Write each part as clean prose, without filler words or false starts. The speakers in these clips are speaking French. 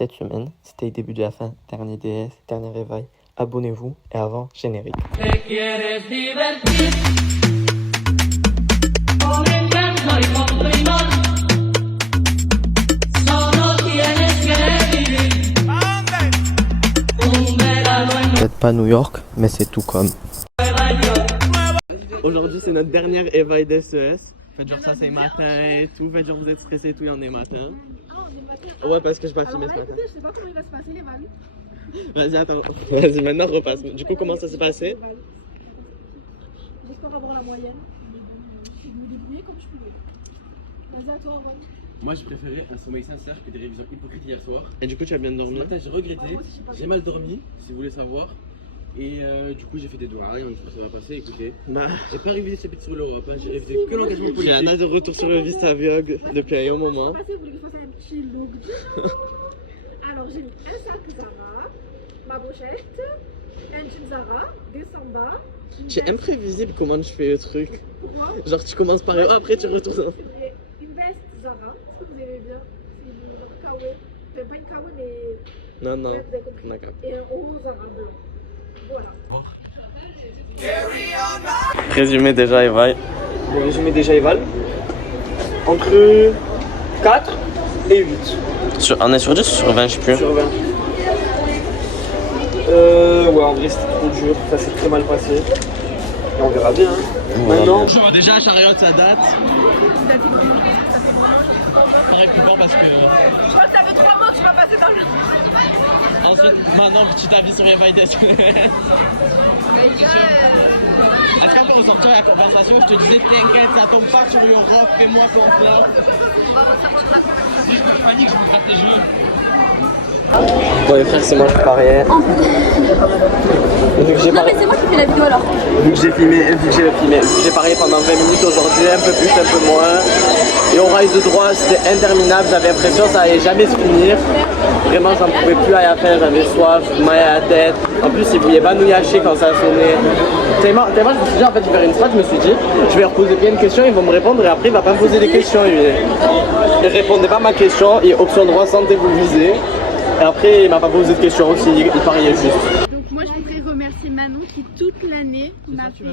cette semaine. C'était le début de la fin, dernier DS, dernier réveil. Abonnez-vous et avant, générique. Peut-être pas New York, mais c'est tout comme. Aujourd'hui, c'est notre dernière éveil d'SES. Faites genre ça, c'est matin et tout. Faites genre vous êtes stressé et tout, il y en est matin. Ouais, parce que je vais pas filmer ce matin. Écoutez, je sais pas comment il va se passer les vannes. Vas-y, attends. Vas-y, maintenant repasse. Du coup, comment ça s'est passé? J'espère avoir la moyenne. Je vais me débrouiller comme je pouvais. Vas-y, à toi, Ron. Moi j'ai préféré un sommeil sincère que des révisions hypocrites hier soir. Et du coup, tu as bien Ce dormi? matin j'ai regretté, j'ai mal dormi si vous voulez savoir. Et du coup j'ai fait des doigts, et ça va passer, écoutez. Bah, J'ai pas révisé ce chapitre sur l'Europe, hein. J'ai révisé que l'engagement politique. j'ai un de retour sur le Vista Viog depuis un moment. Passez, vous voulez que je fasse un petit look du Alors, j'ai mis un sac Zara, ma pochette, un jean Zara, des sandales. Tu es imprévisible comment je fais le truc. Pourquoi? Genre, tu commences par eux, après tu retournes. C'est vrai. Une veste Zara, est-ce que vous aimez bien? C'est du genre kawaii. Enfin, pas une kawaii, mais. Non, non. Ouais, vous avez compris. D'accord. Et un haut Zara blanc. Voilà. Résumé déjà, Evaï. Le résumé déjà Eval. Entre 4 et 8 On est sur 10 ou sur 20, je sais plus. sur 20. Ouais, en vrai c'était trop dur, ça s'est très mal passé. Et on verra bien. Hein. Maintenant, Déjà, Chariot, ça date. Pareil plus fort parce que. Je crois que ça fait 3 mois que je suis pas passée dans le. Ensuite, maintenant, petit avis sur Evaï des. Est-ce qu'après on sortira la conversation, je te disais t'inquiète, ça tombe pas sur l'Europe, fais-moi confiance. On va ressortir la conversation. Si je me panique, je me gratte les jeux. Bon les frères, c'est moi qui pariais. Vu que j'ai Non, mais c'est moi qui fais la vidéo alors. Vu que j'ai parié pendant 20 minutes aujourd'hui, un peu plus, un peu moins. Et on rail de droit, c'était interminable, j'avais l'impression que ça allait jamais se finir. Vraiment, j'en pouvais plus à faire, j'avais soif, je mal à la tête. En plus, ils voulaient pas nous lâcher quand ça sonnait. Tellement, je me suis dit, en fait, je vais faire une strat, je me suis dit, je vais leur poser plein de questions, ils vont me répondre et après, il va pas me poser des questions, lui. Il répondait pas à ma question, et option droit, sentez-vous viser. Et après, il m'a pas posé de questions aussi, il pariait juste. Donc moi je voudrais remercier Manon qui toute l'année m'a fait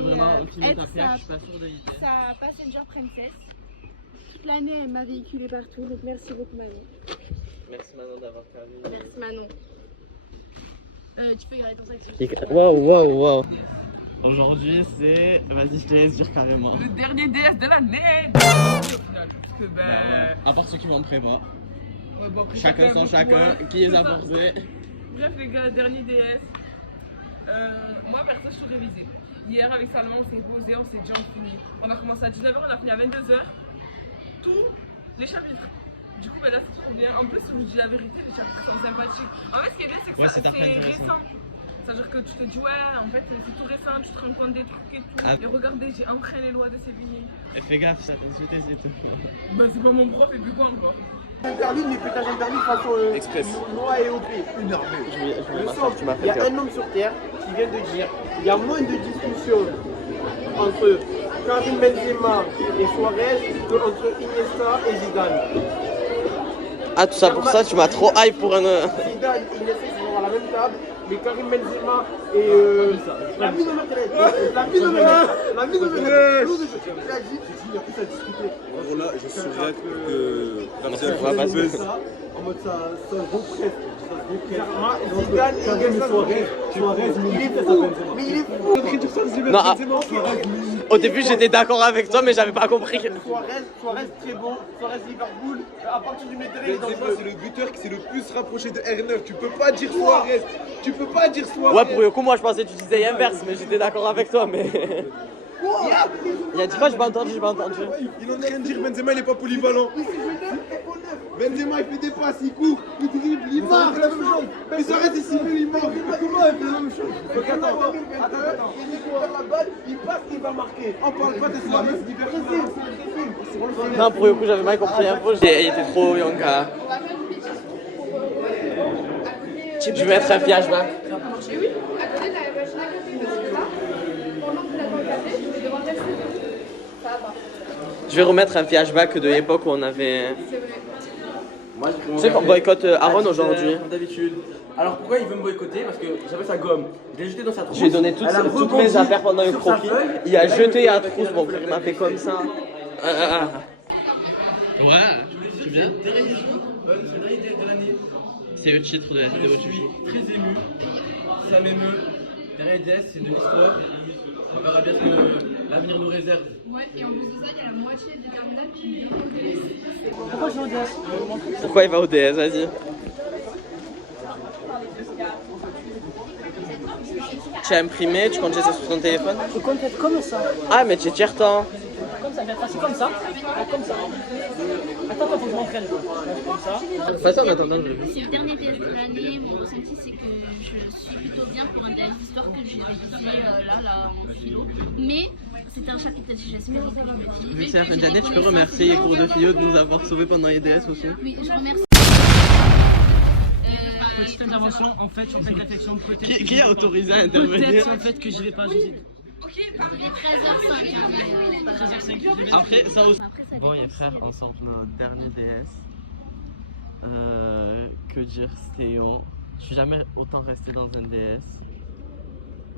être sa passenger princess. Toute l'année elle m'a véhiculé partout, donc merci beaucoup Manon. Merci Manon d'avoir permis. Merci Manon. Tu peux garder ton sac. Waouh. Aujourd'hui, c'est. Vas-y, je te laisse dire carrément. Le dernier DS de l'année. Parce que À part ceux qui vont me prévoir. ouais, bon, après, Chacun son chacun, qui les a forcés. Bref les gars, dernier DS. Moi perso je suis révisé. Hier avec Salman on s'est posé, on s'est dit on finit. On a commencé à 19h, on a fini à 22h. Tous les chapitres. Du coup là c'est trop bien. En plus je vous dis la vérité, les chapitres sont sympathiques. En fait ce qui est bien c'est que Ouais, c'est c'est récent. C'est-à-dire que tu te dis ouais en fait c'est tout récent, tu te rends compte des trucs et tout. Et regardez, j'ai ancré les lois de Séville. Et fais gaffe, ça insulté, c'est tout. Bah c'est pas mon prof et puis quoi encore. interdit, mais pétage interdit façon Express. loi et OP. Je voulais Le centre, il y a un homme sur terre qui vient de dire il y a moins de discussion entre Karim Benzema et Suarez que entre Iniesta et Zidane. Ah, tout ça pour ça, tu m'as trop hype pour un. Zidane et Iniesta ils sont à la même table, mais Karim Benzema et la mine de Martinez. La mine de Martinez. Il a dit, il y a plus à discuter. Là, je suis là que On va pas se En mode ça se represse. Zidane et Iniesta. Suarez, il est fou. Mais il est fou. Non, au début j'étais d'accord avec toi, mais j'avais pas compris. Suarez très bon. Suarez Liverpool. À partir du métro, il est dans Benzema, c'est le buteur qui s'est le plus rapproché de R9. Tu peux pas dire Suarez. Tu peux pas dire Suarez. Ouais, pour le coup, moi je pensais que tu disais l'inverse, mais j'étais d'accord avec toi. Mais. Il a dit quoi? J'ai pas entendu. Il en est rien de dire. Benzema, il est pas polyvalent. Benzema, il fait des passes, il court, il dribble, il marque. La même chose. Mais Suarez, il simule, il marque. Comment il fait la même chose? Attends. Il récupère la balle, il passe, il va marquer. On parle pas de Suarez, c'est difficile. Non, pour le coup, j'avais mal compris l'info. Il était trop Yonka. Je vais mettre un flashback. Oui, à côté de la machine à café, pendant que la banque café, je vais devoir rester debout. Ça va pas. Je vais remettre un flashback de l'époque où on avait. C'est vrai. Moi, j'ai pris mon Tu sais qu'on café. boycotte Aaron aujourd'hui. Comme d'habitude. Alors pourquoi il veut me boycotter? Parce que j'avais sa gomme. Je l'ai jeté dans sa trousse. J'ai donné toutes Elle a mes rebondi affaires pendant une sur sa croquis. feuille. Il a Et là, jeté il à la fait trousse, mon frère, il m'a fait comme ça. Ouais, c'est bien. Dernier jour, c'est le dernier de l'année. C'est le titre de la vidéo. Je suis très ému. Ça m'émeut. Derrière DS, c'est de l'histoire. On verra bien ce que l'avenir nous réserve. Ouais, et en plus de ça, il y a la moitié des terminales qui vont au DS. Pourquoi il va au DS? Vas-y. Tu as imprimé, tu comptes laisser sur ton téléphone? Je compte être comme ça. Ah, mais tu es tiers temps. Comme ça, c'est comme ça. Comme ça. Attends, faut que je m'entraîne. Comme ça. Fais ça en attendant, je C'est le dernier DS de l'année. Mon ressenti, c'est que je suis plutôt bien pour un DS d'histoire que j'ai révisé là en philo. Mais c'était un chapitre SGS, donc je me dis. Vu que c'est la fin de l'année, tu peux remercier les cours de philo de nous avoir sauvés pendant les DS aussi. Oui, je remercie. Petite intervention, en fait, je suis en pleine réflexion. Peut-être. Qui a autorisé à intervenir? Peut-être en fait que j'y vais pas, j'hésite. Il est 13h05, mais pas grave. 13h05. Après, ça aussi. Après, ça Bon, dépend les frères, aussi, on sort notre dernier DS. Que dire, c'était long. Je suis jamais autant resté dans un DS.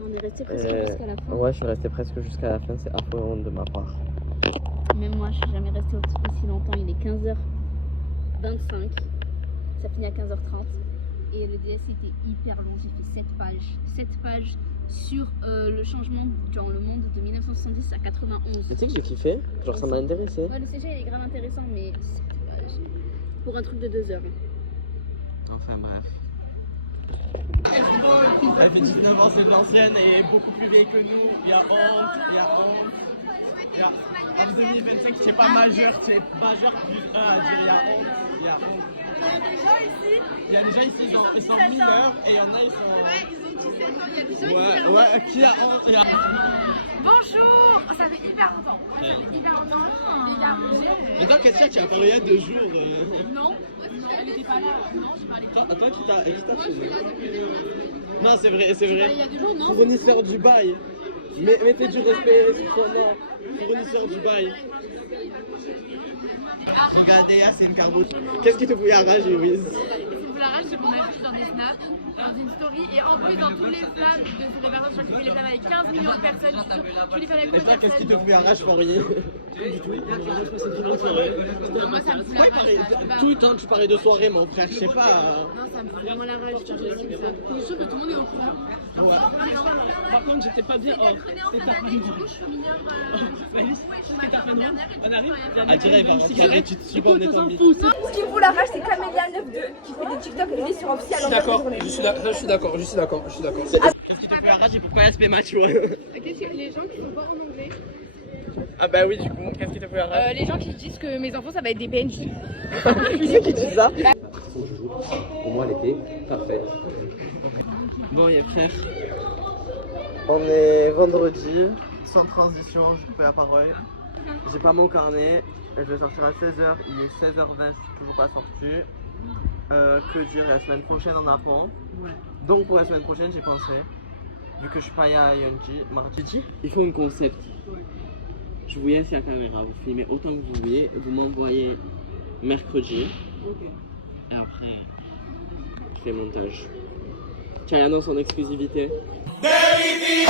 On est resté presque jusqu'à la fin. Ouais, je suis resté presque jusqu'à la fin, c'est un peu honte de ma part. Même moi, je suis jamais restée aussi longtemps. Il est 15h25. Ça finit à 15h30. Et le DS était hyper long. J'ai fait 7 pages. 7 pages sur le changement dans le monde de 1970 à 91. Tu sais que j'ai kiffé? Genre, ça m'a intéressé. Ouais, le CG il est grave intéressant, mais 7 pages pour un truc de 2 heures. Enfin, bref. Elle fait 19 ans, c'est de l'ancienne et beaucoup plus vieille que nous. Il y a honte, il y a honte. Il y a... En 2025, c'est pas majeur, c'est majeur plus 1 à dire il y a honte, il y a honte. Il y a des gens ici, ils sont mineurs et il y en a, ils sont... Ouais, ils ont 17 ans, il y a des gens Ouais, ouais, qui a honte? Il y a... Bonjour. Ça fait hyper longtemps. Ça fait hyper longtemps. Les gars, Mais toi, Katia, tu as parlé il y a 2 jours. Non, elle n'était pas là. Non, je parlais pas. Attends, qui t'a filmé? Non, c'est vrai, c'est vrai. Il y a 2 jours, non. Fournisseur du bail. Mettez du respect sur son nom. Fournisseur du bail. Regardez, c'est une carboute. Qu'est-ce qui te fout à rage, Louise? La rage, c'est qu'on a affiché dans des snaps, dans une story, et en plus dans tous les snaps de ces personnes, je crois qu'il fait les fans avec 15 millions de personnes, tu les fans avec Et toi, qu'est-ce qui te fout à rage, Fourier? Du tout. Moi, ça me fout la rage. Tout le temps, tu parlais de soirée, mon frère, je sais pas. Non, ça me fout vraiment la rage, je suis ça. Je suis sûre que tout le monde est au courant. Par contre, j'étais pas bien. Oh, c'est ta fin de Alice, c'est ta fin de on arrive. Ah, dirais, il va en carré, tu te suis pas en étant mis. Ce qui me fout la rage, c'est Camélia92 qui fait des TikTok et des sur officiel en D'accord, journée. je suis d'accord. Qu'est-ce qui te fait à rage et pourquoi il y a ce match, ouais? Qu'est-ce que les gens qui sont pas en anglais? Ah bah oui, du coup, qu'est-ce qui te fait rage? Les gens qui disent que mes enfants ça va être des PNJ. Qui c'est qui dit ça? Pour moi, elle était parfaite. Bon, les frères. On est vendredi, sans transition, je coupe la parole. J'ai pas mon carnet, je vais sortir à 16h, il est 16h20, je suis toujours pas sorti. Que dire, la semaine prochaine on apprend. Donc pour la semaine prochaine j'ai pensé, vu que je suis pas à Yonji, mardi, il faut un concept. Je vous laisse la caméra, vous filmez autant que vous voulez, vous m'envoyez mercredi. Et après, je fais montage. Tiens, annonce en exclusivité. Baby,